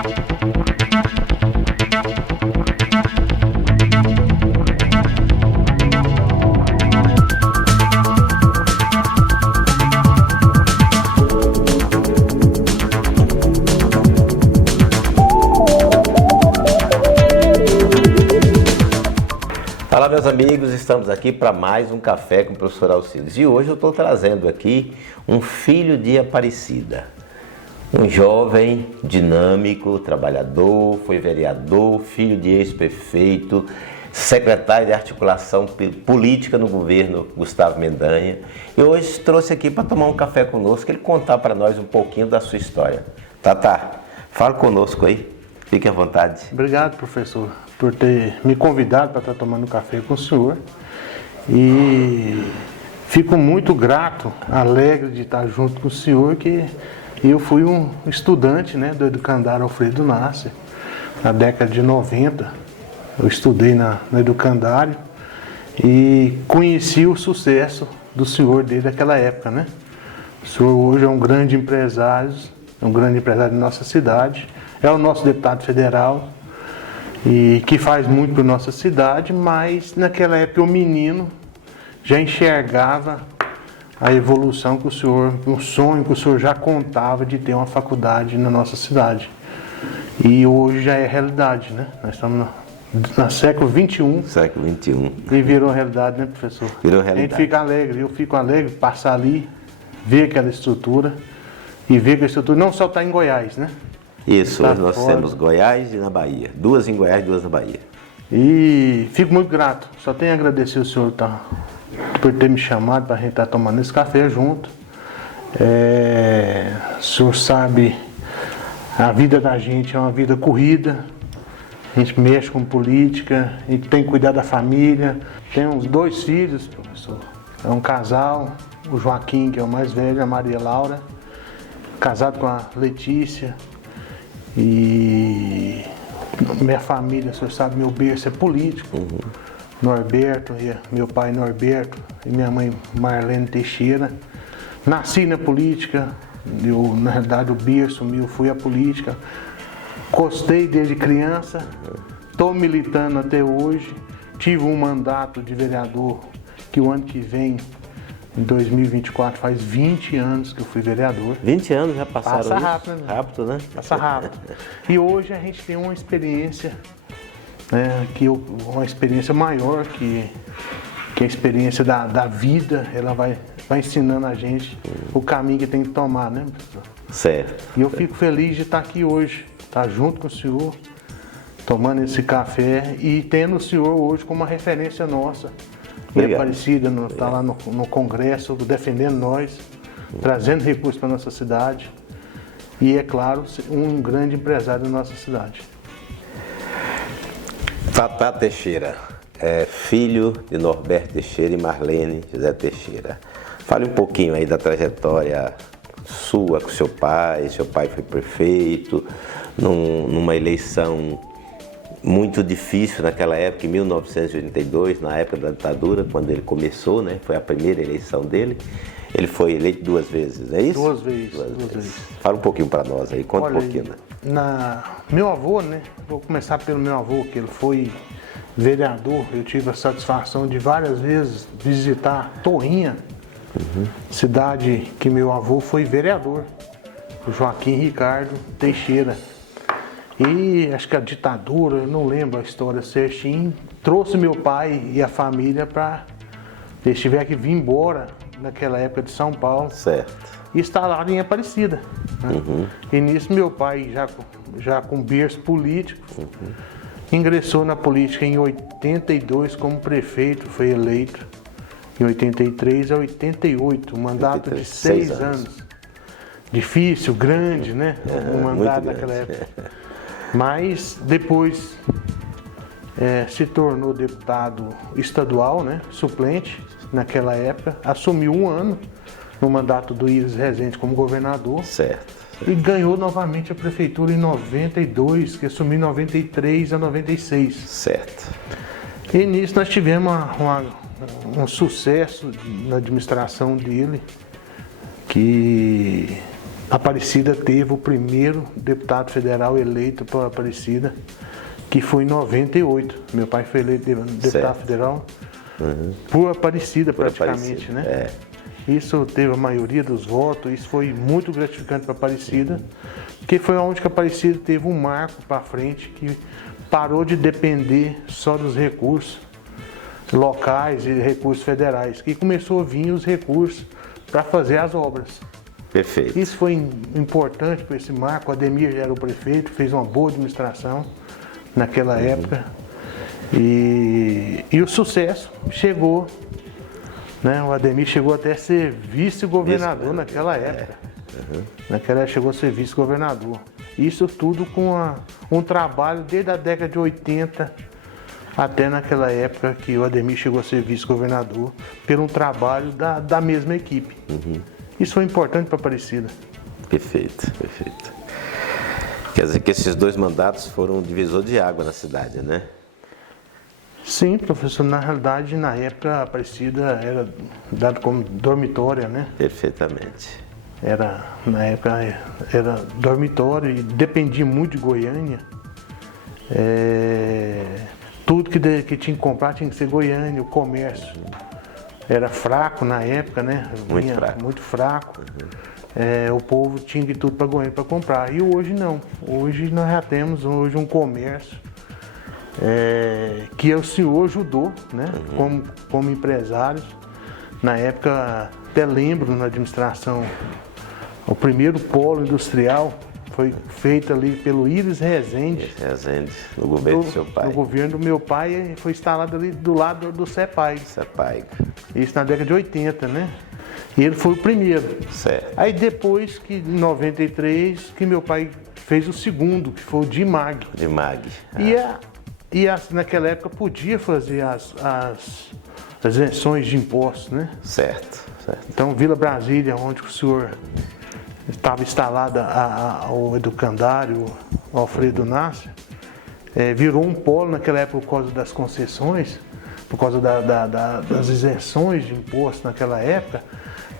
Olá, meus amigos, estamos aqui para mais um Café com o professor Alcides. E hoje eu estou trazendo aqui um filho de Aparecida. Um jovem, dinâmico, trabalhador, foi vereador, filho de ex-prefeito, secretário de articulação política no governo Gustavo Mendanha. E hoje trouxe aqui para tomar um café conosco, ele contar para nós um pouquinho da sua história. Tata, fala conosco aí, fique à vontade. Obrigado, professor, por ter me convidado para estar tomando café com o senhor. E fico muito grato, alegre de estar junto com o senhor, que eu fui um estudante, né, do Educandário Alfredo Nasser, na década de 90. Eu estudei na Educandário e conheci o sucesso do senhor desde aquela época, né? O senhor hoje é um grande empresário de nossa cidade, é o nosso deputado federal, e que faz muito para nossa cidade, mas naquela época o menino já enxergava a evolução que o senhor, um sonho que o senhor já contava de ter uma faculdade na nossa cidade. E hoje já é realidade, né? Nós estamos no século XXI. Século XXI. E virou realidade, né, professor? Virou realidade. A gente fica alegre, eu fico alegre de passar ali, ver aquela estrutura, e ver que a estrutura não só está em Goiás, né? Isso, Tá hoje nós fora. temos Goiás e na Bahia. Duas em Goiás e duas na Bahia. E fico muito grato. Só tenho a agradecer o senhor por ter me chamado para a gente estar tomando esse café junto. O senhor sabe, a vida da gente é uma vida corrida. A gente mexe com política, a gente tem que cuidar da família. Tem uns 2 filhos, professor. É um casal, o Joaquim, que é o mais velho, a Maria Laura, casado com a Letícia. E minha família, o senhor sabe, meu berço é político. Norberto, meu pai Norberto e minha mãe Marlene Teixeira. Nasci na política, na realidade o berço meu foi a política. Gostei desde criança, estou militando até hoje. Tive um mandato de vereador que o ano que vem, em 2024, faz 20 anos que eu fui vereador. 20 anos já passaram. Passa isso? rápido, né? Rápido, né? Passa rápido. E hoje a gente tem uma experiência, né, uma experiência maior que a experiência da vida. Ela vai ensinando a gente o caminho que tem que tomar, né, professor? Certo. E eu fico feliz de estar aqui hoje, estar junto com o senhor, tomando esse café e tendo o senhor hoje como uma referência nossa. Obrigado. Aparecida, está lá no Congresso, defendendo nós, trazendo recursos para a nossa cidade. E, é claro, um grande empresário da nossa cidade. Tata Teixeira, filho de Norberto Teixeira e Marlene José Teixeira. Fale um pouquinho aí da trajetória sua com seu pai. Seu pai foi prefeito, numa eleição muito difícil naquela época, em 1982, na época da ditadura, quando ele começou, né? Foi a primeira eleição dele. Ele foi eleito 2 vezes, não é isso? Duas vezes. Fala um pouquinho para nós aí, conta Olha, um pouquinho. Meu avô, né? Vou começar pelo meu avô, que ele foi vereador. Eu tive a satisfação de várias vezes visitar Torrinha, cidade que meu avô foi vereador, o Joaquim Ricardo Teixeira. E acho que a ditadura, eu não lembro a história certinho, trouxe meu pai e a família para eles tiveram que vir embora naquela época de São Paulo. Certo. E instalaram em Aparecida. Né? E nisso meu pai, já com berço político, ingressou na política em 82 como prefeito, foi eleito em 83 a 88, um mandato 83, de 6 6 anos. anos. Difícil, grande, né? Um mandato naquela época. Mas depois se tornou deputado estadual, né? Suplente naquela época, assumiu 1 ano no mandato do Iris Rezende como governador. Certo. E ganhou novamente a prefeitura em 92, que assumiu em 93 a 96. Certo. E nisso nós tivemos um sucesso na administração dele, que Aparecida teve o primeiro deputado federal eleito para Aparecida, que foi em 98. Meu pai foi eleito deputado federal por Aparecida, praticamente, Aparecida, né? Isso teve a maioria dos votos, isso foi muito gratificante para Aparecida, porque foi onde que Aparecida teve um marco para frente, que parou de depender só dos recursos locais e recursos federais, que começou a vir os recursos para fazer as obras. Perfeito. Isso foi importante para esse marco. O Ademir era o prefeito, fez uma boa administração naquela época. E o sucesso chegou, né? O Ademir chegou até a ser vice-governador naquela época. Naquela época chegou a ser vice-governador. Isso tudo com um trabalho desde a década de 80 até naquela época que o Ademir chegou a ser vice-governador, pelo trabalho da mesma equipe. Isso foi importante para Aparecida. Perfeito, perfeito. Quer dizer que esses 2 mandatos foram um divisor de água na cidade, né? Sim, professor. Na realidade, na época, a Aparecida era dado como dormitória, né? Perfeitamente. Na época, era dormitório e dependia muito de Goiânia. Tudo que tinha que comprar tinha que ser Goiânia, o comércio. Era fraco na época, né? Muito fraco. O povo tinha que ir tudo para Goiânia para comprar. E hoje não. Hoje nós já temos um comércio que o senhor ajudou, né? Como empresários. Na época, até lembro na administração, o primeiro polo industrial foi feito ali pelo Iris Rezende. No governo do seu pai. No governo do meu pai, foi instalado ali do lado do CEPAG. Isso na década de 80, né? E ele foi o primeiro. Certo. Aí depois, que em 93, que meu pai fez o segundo, que foi o DIMAG. Naquela época podia fazer as isenções de impostos, né? Certo. Então, Vila Brasília, onde o senhor estava instalada o educandário Alfredo Nasser, virou um polo naquela época por causa das concessões, por causa das isenções de imposto naquela época,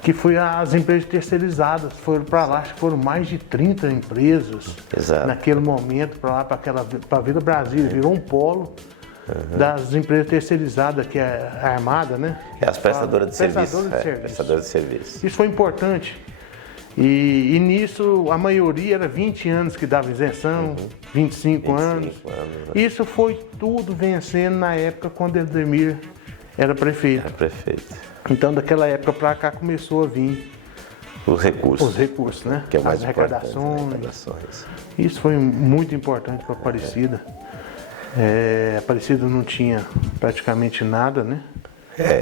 que foi as empresas terceirizadas, foram para lá, acho que foram mais de 30 empresas. Exato. Naquele momento, para a Vila Brasília, virou um polo das empresas terceirizadas, que é a Armada, né? As prestadoras de serviço. Prestadoras de serviço. Isso foi importante. E nisso, a maioria era 20 anos que dava isenção, 25 anos. Isso foi tudo vencendo na época quando Ademir era prefeito. Então, daquela época para cá, começou a vir os recursos, né? Que é o mais as arrecadações. Isso foi muito importante para Aparecida. Aparecida não tinha praticamente nada, né?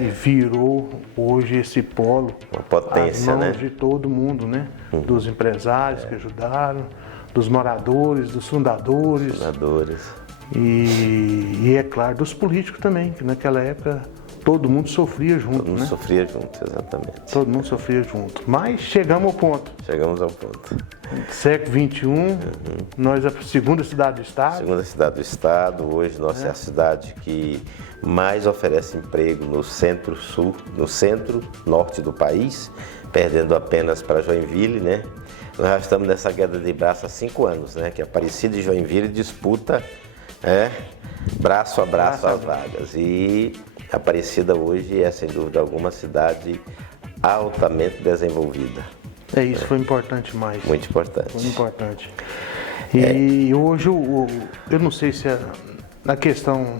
E virou hoje esse polo, uma potência, às mãos, né? De todo mundo, né? Dos empresários que ajudaram, dos moradores, dos fundadores. E é claro, dos políticos também, que naquela época todo mundo sofria junto. Todo mundo sofria junto, exatamente. Todo mundo sofria junto. Mas chegamos ao ponto. Século XXI, nós a segunda cidade do estado. Hoje nós é a cidade que mais oferece emprego no centro-sul, no centro-norte do país, perdendo apenas para Joinville, né? Nós já estamos nessa queda de braço há 5 anos, né? Que Aparecida e Joinville disputa braço a braço as vagas. E Aparecida hoje é, sem dúvida alguma, cidade altamente desenvolvida. Isso foi importante mais. Muito importante. Muito importante. E hoje, eu não sei se na questão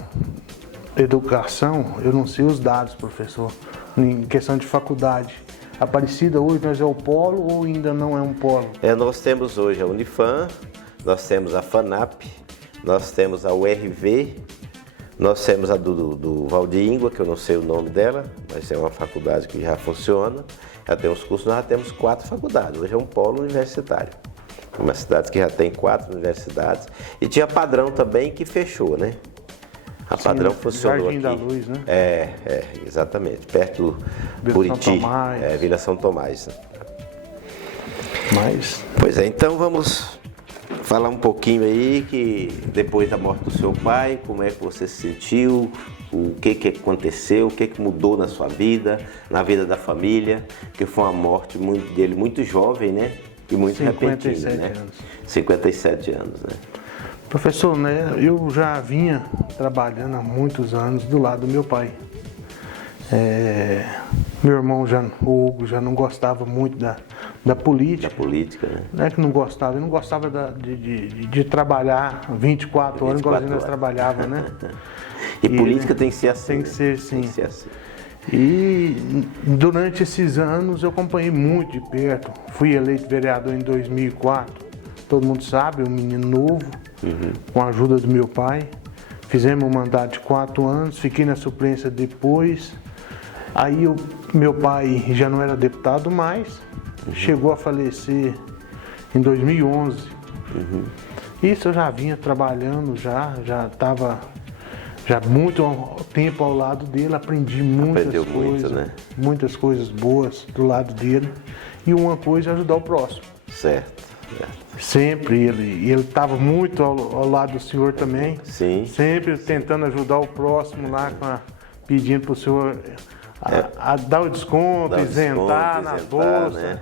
educação, eu não sei os dados, professor, em questão de faculdade. Aparecida hoje nós é o polo ou ainda não é um polo? Nós temos hoje a Unifam, nós temos a FANAP, nós temos a URV, nós temos a do Valdir Ingua, que eu não sei o nome dela, mas é uma faculdade que já funciona. Já tem os cursos, nós já temos 4 faculdades. Hoje é um polo universitário. Uma cidade que já tem 4 universidades. E tinha Padrão também, que fechou, né? A Padrão funcionou Jardim aqui. da Luz, né? Exatamente. Perto do Buriti. Vila São Tomás. Pois é, então vamos falar um pouquinho aí, que depois da morte do seu pai, como é que você se sentiu, o que aconteceu, o que mudou na sua vida, na vida da família, que foi uma morte dele muito jovem, né? E muito repentino, 57 né? anos. 57 anos, né? Professor, né, eu já vinha trabalhando há muitos anos do lado do meu pai. Meu irmão, o Hugo, já não gostava muito da política. Da política, né? Não é que não gostava, ele não gostava de trabalhar 24 horas, igual nós trabalhávamos, né? E política tem que ser assim. Tem que ser, sim. Tem que ser assim. E durante esses anos eu acompanhei muito de perto. Fui eleito vereador em 2004. Todo mundo sabe, um menino novo, com a ajuda do meu pai. Fizemos um mandato de 4 anos, fiquei na suplência depois. Aí meu pai já não era deputado mais, chegou a falecer em 2011. Isso eu já vinha trabalhando, já estava muito tempo ao lado dele, aprendi muitas coisas boas do lado dele. E uma coisa é ajudar o próximo. Certo. Sempre ele estava muito ao lado do senhor também. Sim. Sempre tentando ajudar o próximo lá, pedindo para o senhor a dar o desconto, isentar na bolsa. Né?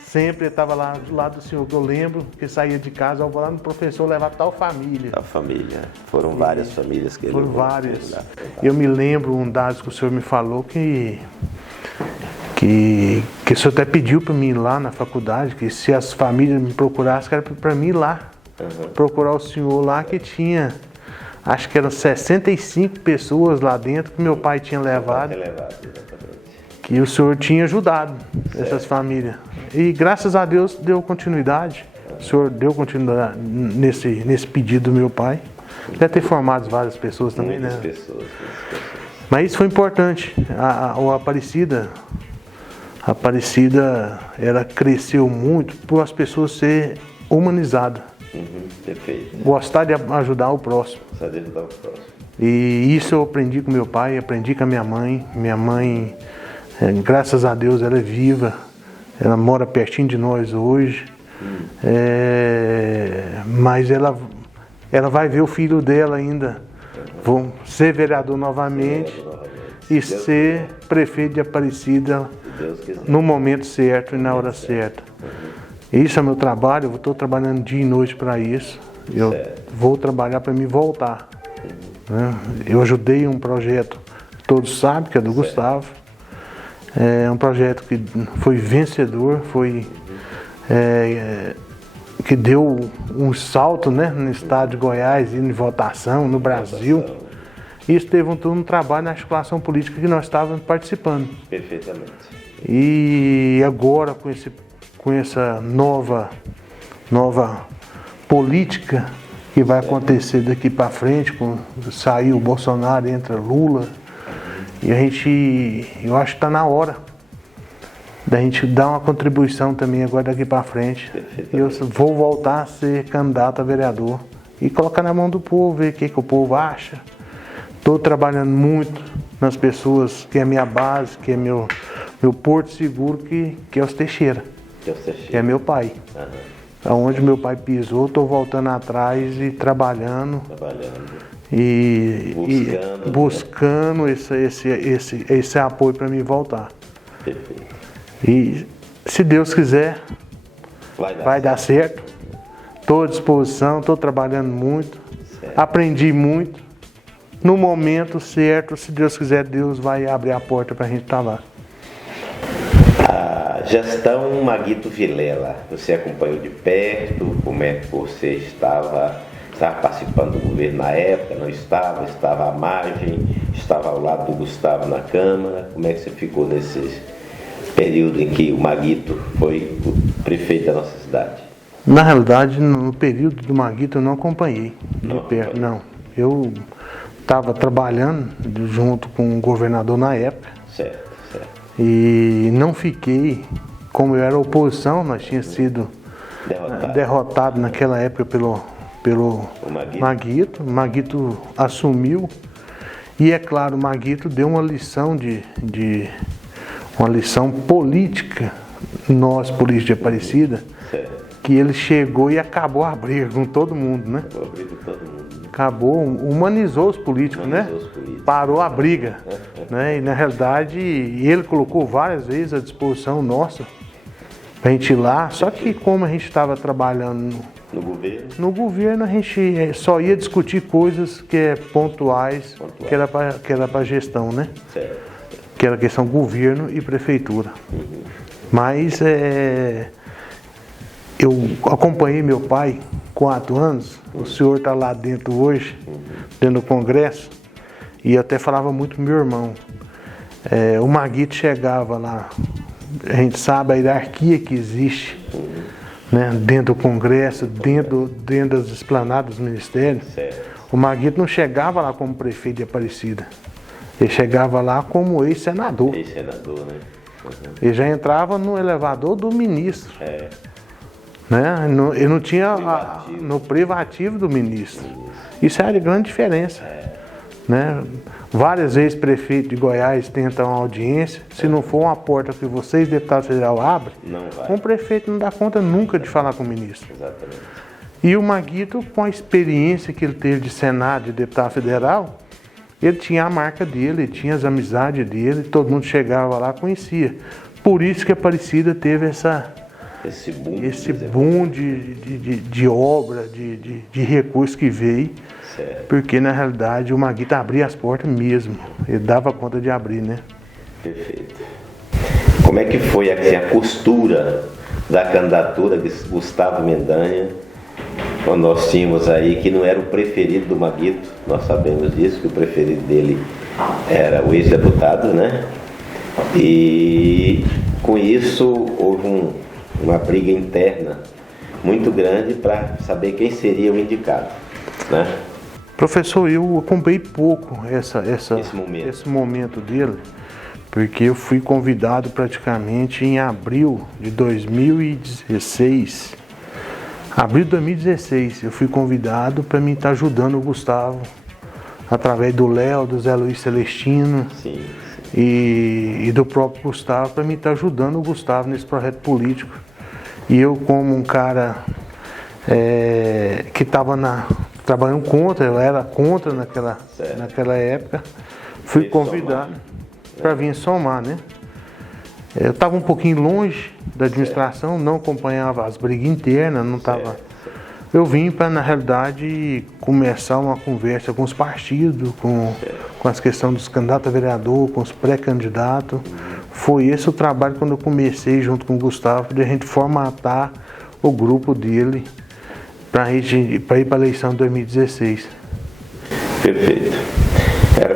Sempre estava lá do lado do senhor. Eu lembro que saía de casa, eu vou lá no professor levar tal família. A família. Foram várias famílias que ele levou. Foram várias. Eu me lembro um dado que o senhor me falou que o senhor até pediu para mim ir lá na faculdade, que se as famílias me procurassem, era para mim ir lá, procurar o senhor lá, que tinha, acho que eram 65 pessoas lá dentro que meu pai tinha levado, que o senhor tinha ajudado essas famílias. E graças a Deus deu continuidade, o senhor deu continuidade nesse pedido do meu pai. Deve ter formado várias pessoas também, muitas né? Pessoas. Mas isso foi importante, a Aparecida, ela cresceu muito por as pessoas serem humanizadas. Perfeito. Gostar de ajudar o próximo. Gostar de ajudar o próximo. E isso eu aprendi com meu pai, aprendi com a minha mãe. Minha mãe, graças a Deus, ela é viva. Ela mora pertinho de nós hoje. Mas ela vai ver o filho dela ainda. Vão ser vereador novamente e ser prefeito de Aparecida no momento certo e na hora certa. Isso é meu trabalho, eu estou trabalhando dia e noite para isso. Eu vou trabalhar para me voltar. Né? Eu ajudei um projeto, todos sabem, que é do Gustavo. É um projeto que foi vencedor, que deu um salto, né, no estado de Goiás, em votação, no Brasil. Isso teve um trabalho na articulação política que nós estávamos participando. Perfeitamente. E agora, com essa nova política que vai acontecer daqui para frente, sair o Bolsonaro, entra Lula, e eu acho que está na hora da gente dar uma contribuição também agora daqui para frente. E eu vou voltar a ser candidato a vereador e colocar na mão do povo, ver o que o povo acha. Estou trabalhando muito nas pessoas, que é a minha base, que é meu porto seguro, que é os Teixeira, que é meu pai. Aonde meu pai pisou, estou voltando atrás e trabalhando. E buscando esse apoio para mim voltar. Perfeito. E se Deus quiser, vai dar certo. Estou à disposição, estou trabalhando muito, aprendi muito. No momento certo, se Deus quiser, Deus vai abrir a porta para a gente estar lá. A gestão Maguito Vilela, você acompanhou de perto? Como é que você estava participando do governo na época? Não estava? Estava à margem? Estava ao lado do Gustavo na Câmara? Como é que você ficou nesse período em que o Maguito foi o prefeito da nossa cidade? Na realidade, no período do Maguito eu não acompanhei de perto, não. Eu estava trabalhando junto com o governador na época. Certo. E não fiquei, como eu era oposição, nós tínhamos sido derrotado naquela época pelo Maguito. Maguito assumiu. E é claro, o Maguito deu uma lição uma lição política, nós políticos de Aparecida, que ele chegou e acabou a briga com todo mundo, né? Acabou, humanizou os políticos, né? Parou a briga, né? E na realidade ele colocou várias vezes à disposição nossa pra gente ir lá. Só que como a gente estava trabalhando no governo, a gente só ia discutir coisas que é pontuais, que era para gestão, né? Certo. Que era questão governo e prefeitura. Mas eu acompanhei meu pai 4 anos, o senhor está lá dentro hoje, dentro do Congresso, e eu até falava muito com meu irmão. O Maguito chegava lá, a gente sabe a hierarquia que existe, né, dentro do Congresso, dentro das esplanadas dos ministérios. Certo. O Maguito não chegava lá como prefeito de Aparecida, ele chegava lá como ex-senador. Ex-senador, né? Ele já entrava no elevador do ministro. Né? Ele não tinha no privativo do ministro. Isso era a grande diferença. Né? Várias vezes prefeito de Goiás tentam uma audiência, se não for uma porta que vocês, deputados federais, abrem, um prefeito não dá conta nunca de falar com o ministro. Exatamente. E o Maguito, com a experiência que ele teve de Senado, de deputado federal, ele tinha a marca dele, ele tinha as amizades dele, todo mundo chegava lá, conhecia. Por isso que a Aparecida teve esse boom de obra, de recursos que veio. Certo. Porque na realidade o Maguito abria as portas mesmo, ele dava conta de abrir, né? Perfeito. Como é que foi assim, a costura da candidatura de Gustavo Mendanha, quando nós tínhamos aí, que não era o preferido do Maguito, nós sabemos disso, que o preferido dele era o ex-deputado, né? E com isso houve uma briga interna muito grande para saber quem seria o indicado, né? Professor, eu acompanhei pouco esse momento dele, porque eu fui convidado praticamente em abril de 2016. Abril de 2016, eu fui convidado para mim estar ajudando o Gustavo, através do Léo, do Zé Luiz Celestino. Sim. E do próprio Gustavo, para mim estar ajudando o Gustavo nesse projeto político. E eu, como um cara que estava trabalhando contra, eu era contra naquela época, fui convidado para vir somar, né? Eu estava um pouquinho longe da administração, não acompanhava as brigas internas, não estava. Eu vim para, na realidade, começar uma conversa com os partidos, com as questões dos candidatos a vereador, com os pré-candidatos. Foi esse o trabalho quando eu comecei, junto com o Gustavo, de a gente formatar o grupo dele para ir para a eleição de 2016. Perfeito.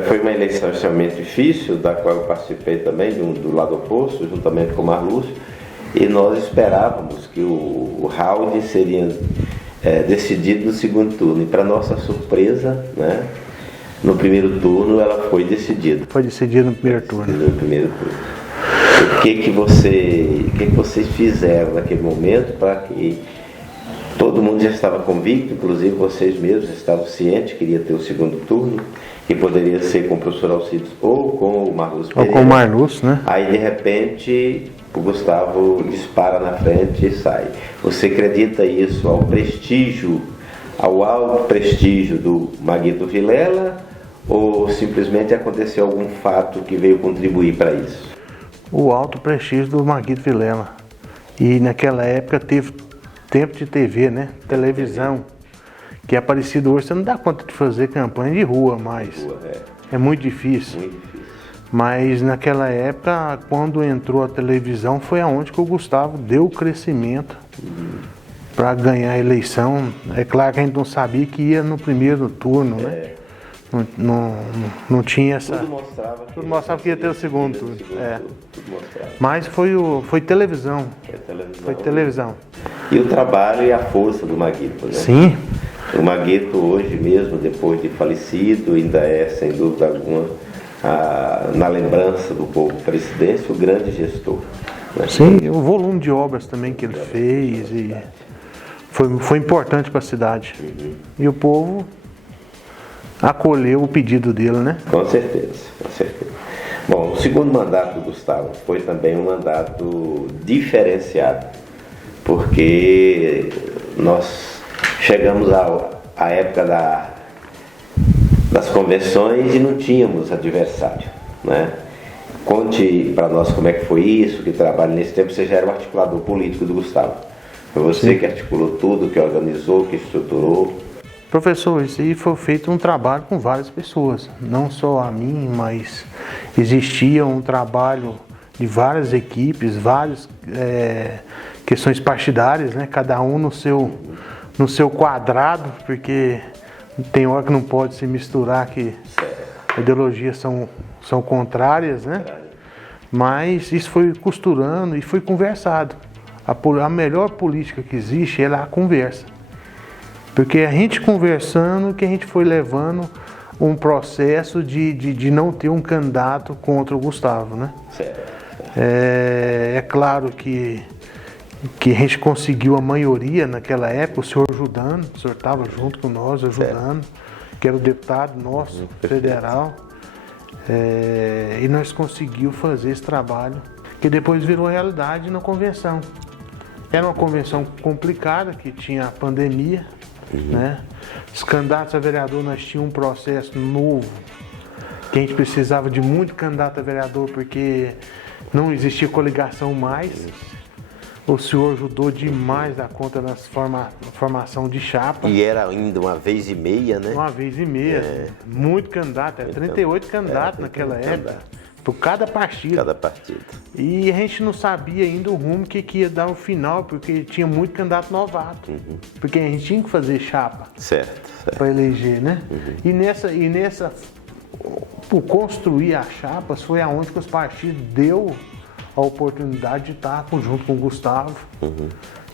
Foi uma eleição extremamente difícil, da qual eu participei também, do lado oposto, juntamente com o Marlúcio, e nós esperávamos que o round seria decidido no segundo turno, e para nossa surpresa, né, no primeiro turno ela foi decidida. Foi decidida no primeiro turno. No primeiro turno. O que vocês fizeram naquele momento para que todo mundo já estava convicto, inclusive vocês mesmos estavam cientes que iria ter o segundo turno, que poderia ser com o professor Alcides ou com o Marlúcio Pereira. Ou com o Marlúcio, né? Aí de repente o Gustavo dispara na frente e sai. Você acredita isso ao prestígio, ao alto prestígio do Maguito Vilela, ou simplesmente aconteceu algum fato que veio contribuir para isso? O alto prestígio do Maguito Vilela. E naquela época teve tempo de TV, né? Televisão. Que é Aparecido hoje, você não dá conta de fazer campanha de rua mais. É muito difícil. Muito difícil. Mas naquela época, quando entrou a televisão, foi aonde que o Gustavo deu o crescimento para ganhar a eleição. É claro que a gente não sabia que ia no primeiro turno, né? Não tinha essa. Tudo mostrava que ia ter o segundo turno. Mas foi televisão. Foi televisão. E o trabalho e a força do Maguito, né? Sim. O Maguito hoje mesmo, depois de falecido, ainda é, sem dúvida alguma, na lembrança do povo presidente, o grande gestor. Né? Sim, o volume de obras também que ele fez e foi importante para a cidade. E o povo acolheu o pedido dele, né? Com certeza, com certeza. Bom, o segundo mandato do Gustavo foi também um mandato diferenciado, porque nós chegamos à época das convenções e não tínhamos adversário, né? Conte para nós como é que foi isso, que trabalho nesse tempo. Você já era o articulador político do Gustavo. Foi você Sim. que articulou tudo, que organizou, que estruturou. Professor, isso aí foi feito um trabalho com várias pessoas, não só a mim, mas existia um trabalho de várias equipes, várias questões partidárias, né? Cada um no seu quadrado, porque tem hora que não pode se misturar, que ideologias são contrárias, né? Mas isso foi costurando e foi conversado. A melhor política que existe é a conversa. Porque a gente conversando que a gente foi levando um processo de não ter um candidato contra o Gustavo, né? É claro que a gente conseguiu a maioria naquela época, o senhor ajudando, o senhor estava junto com nós ajudando, que era o deputado nosso, federal, e nós conseguimos fazer esse trabalho, que depois virou realidade na convenção. Era uma convenção complicada, que tinha a pandemia, né? Os candidatos a vereador, nós tínhamos um processo novo, que a gente precisava de muito candidato a vereador, porque não existia coligação mais. O senhor ajudou demais da conta na formação de chapa. E era ainda uma vez e meia, né? Uma vez e meia. Muito candidato, 38 candidatos naquela época. Por cada partido. Cada partido. E a gente não sabia ainda o rumo que ia dar o final, porque tinha muito candidato novato. Porque a gente tinha que fazer chapa. Certo. Para eleger, né? E nessa por construir as chapas foi aonde que os partidos deu a oportunidade de estar junto com o Gustavo,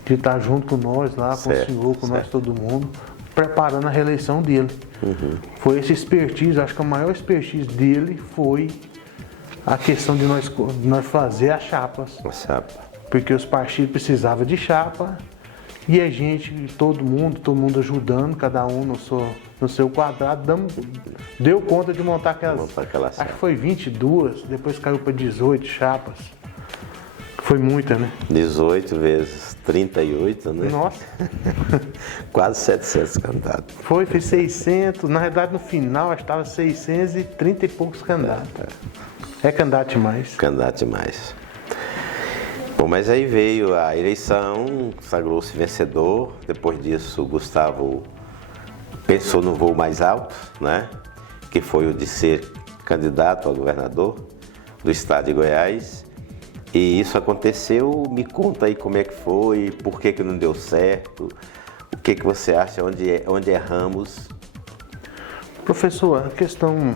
de estar junto com nós lá, com o senhor, com nós, todo mundo, preparando a reeleição dele. Foi esse expertise, acho que a maior expertise dele foi a questão de nós fazer as chapas. A chapa. Porque os partidos precisavam de chapa e a gente, todo mundo ajudando, cada um no seu quadrado, deu conta de montar aquelas. Acho que foi 22, depois caiu para 18 chapas. Foi muita, né? 18 vezes 38, né? Nossa. Quase 700 candidatos. Foi 600, na verdade no final acho que estava 630 e poucos candidatos. É candidato demais. Candidato demais. Bom, mas aí veio a eleição, sagrou-se vencedor. Depois disso, o Gustavo pensou no voo mais alto, né? Que foi o de ser candidato a governador do estado de Goiás. E isso aconteceu. Me conta aí como é que foi, por que não deu certo, o que você acha, onde erramos. Professor, a questão,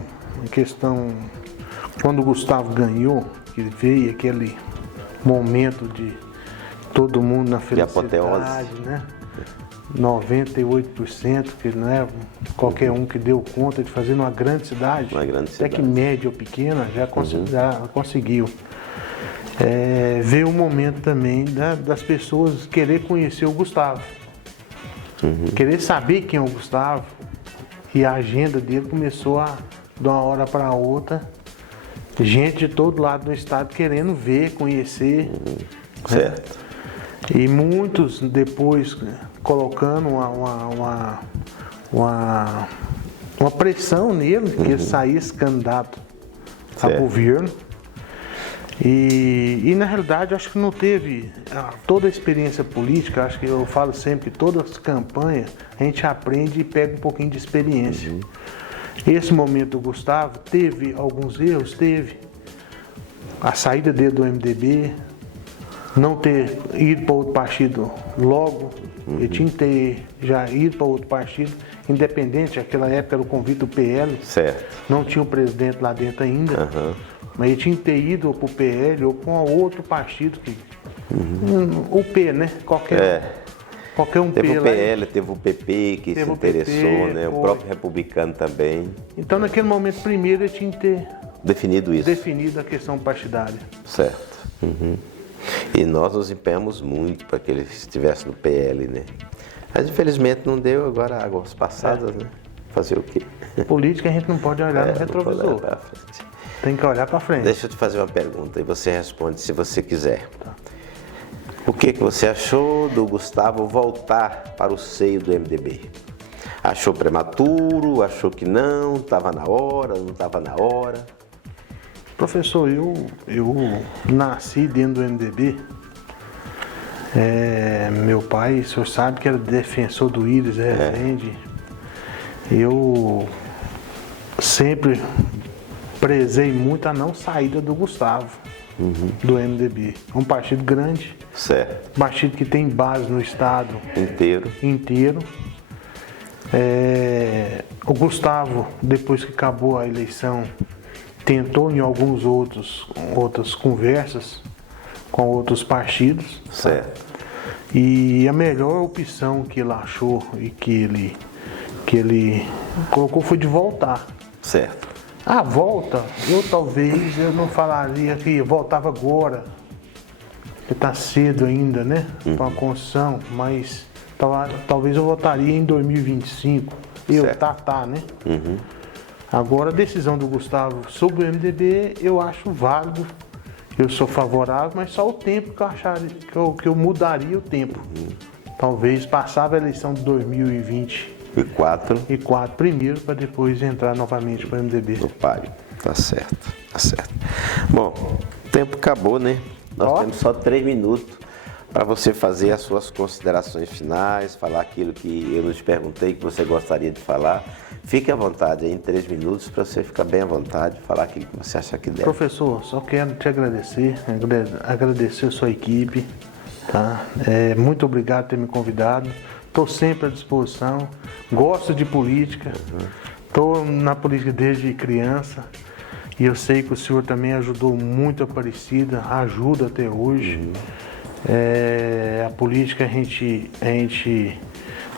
quando o Gustavo ganhou, que veio aquele momento de todo mundo na felicidade, né? 98%, que não é qualquer um que deu conta de fazer numa grande cidade, até que média ou pequena, já conseguiu. Veio o momento também das pessoas querer conhecer o Gustavo, querer saber quem é o Gustavo, e a agenda dele começou a, de uma hora para outra, gente de todo lado do estado querendo ver, conhecer. Certo. E muitos depois colocando uma pressão nele, que ele saísse candidato a governo. E na realidade acho que não teve toda a experiência política, acho que eu falo sempre que todas as campanhas a gente aprende e pega um pouquinho de experiência. Esse momento do Gustavo teve alguns erros, teve a saída dele do MDB, não ter ido para outro partido logo, ele tinha que ter já ido para outro partido, independente, naquela época era o convite do PL, certo. Não tinha o presidente lá dentro ainda, mas ele tinha que ter ido para o PL ou para outro partido, o P, né? Qualquer um teve P o PL, teve o PP que se interessou, né? O próprio republicano também. Então naquele momento primeiro ele tinha que ter definido isso. Definido a questão partidária. Certo. E nós nos empenhamos muito para que ele estivesse no PL, né? Mas infelizmente não deu, agora águas passadas, né? Fazer o quê? Política a gente não pode olhar no retrovisor. Tem que olhar para frente. Deixa eu te fazer uma pergunta e você responde se você quiser. O que você achou do Gustavo voltar para o seio do MDB? Achou prematuro? Achou que não? Estava na hora? Não estava na hora? Professor, eu nasci dentro do MDB. Meu pai, o senhor sabe que era defensor do Íris Rezende. Eu sempre prezei muito a não saída do Gustavo, do MDB. É um partido grande, Certo. um partido que tem base no estado Inteiro. O Gustavo, depois que acabou a eleição, tentou em outras conversas com outros partidos. Certo. E a melhor opção que ele achou e que ele colocou foi de voltar. Certo. A volta, eu não falaria que voltava agora, porque está cedo ainda, né? Para a construção, mas talvez eu voltaria em 2025. Certo. Né? Agora a decisão do Gustavo sobre o MDB eu acho válido. Eu sou favorável, mas só o tempo que eu acharia que eu mudaria o tempo. Talvez passava a eleição de 2024 primeiro, para depois entrar novamente para o MDB. Do páreo. Tá certo. Bom, o tempo acabou, né? Nós temos só 3 minutos para você fazer as suas considerações finais, falar aquilo que eu nos perguntei que você gostaria de falar. Fique à vontade aí em 3 minutos para você ficar bem à vontade, falar aquilo que você acha que deve. Professor, só quero te agradecer a sua equipe, tá? Muito obrigado por ter me convidado. Estou sempre à disposição, gosto de política, estou na política desde criança e eu sei que o senhor também ajudou muito a Aparecida, ajuda até hoje. A política a gente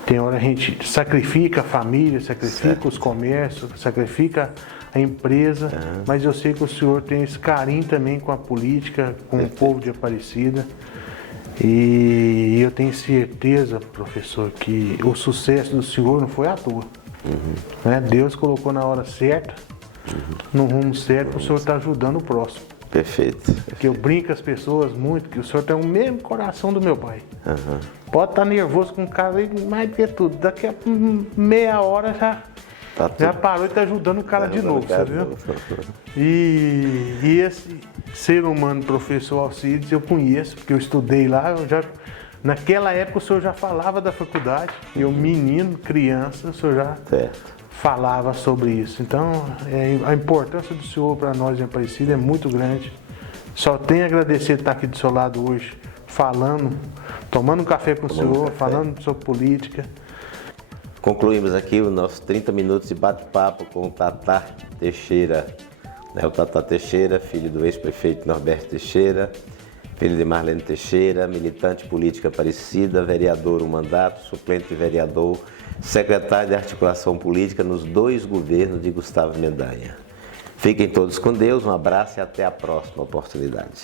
tem hora a gente sacrifica a família, sacrifica os comércios, sacrifica a empresa, mas eu sei que o senhor tem esse carinho também com a política, com o povo de Aparecida. E eu tenho certeza, professor, que o sucesso do senhor não foi à toa. Né? Deus colocou na hora certa, no rumo certo, o senhor está ajudando o próximo. Perfeito. Que eu brinco com as pessoas muito, que o senhor tem o mesmo coração do meu pai. Pode estar nervoso com o cara aí, mais do que tudo. Daqui a meia hora já parou e está ajudando o cara de novo, você viu? E esse ser humano, professor Alcides, eu conheço, porque eu estudei lá, naquela época o senhor já falava da faculdade, eu menino, criança, o senhor já falava sobre isso. Então, a importância do senhor para nós em Aparecida é muito grande. Só tenho a agradecer de estar aqui do seu lado hoje, falando, tomando um café com o senhor, falando sobre política. Concluímos aqui o nosso 30 minutos de bate-papo com o Tatá Teixeira. O Tatá Teixeira, filho do ex-prefeito Norberto Teixeira, filho de Marlene Teixeira, militante política Aparecida, vereador um mandato, suplente de vereador, secretário de articulação política nos 2 governos de Gustavo Mendanha. Fiquem todos com Deus, um abraço e até a próxima oportunidade.